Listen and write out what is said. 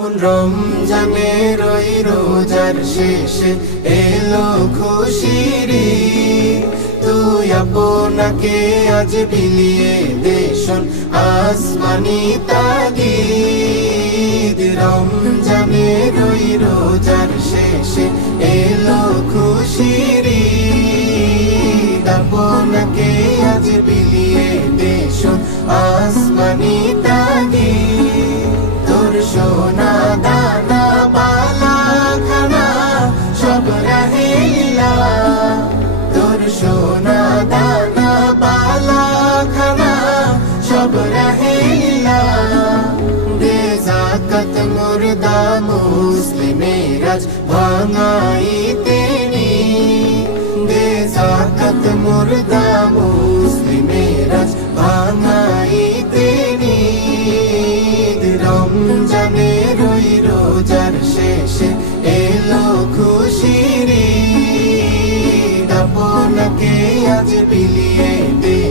রমজানের ওই রোজার শেষে এলো খুশির ঈদ। তুই আপনাকে আজ বিলিয়ে দেশন আসমানি তাগিদ। রমজানের ওই রোজার শেষে এলো খুশির ঈদ। আপনাকে আজ বিলিয়ে দেশন আসমানি তাগিদ। তোর সোনা দানা বালা খানা সব রাহিলা, তোর সোনা দানা বালা খানা সব রাহিলা। দে যাকাত মুর্দা মুসলিমের আজ ভাঙাইতে নি, দে যাকাত মুর্দা মুসলিমের আজ ভাঙাইতে নি। রমজানের ওই রোজার শেষে এলো খুশির ঈদ। আপনাকে আজ বিলিয়ে দে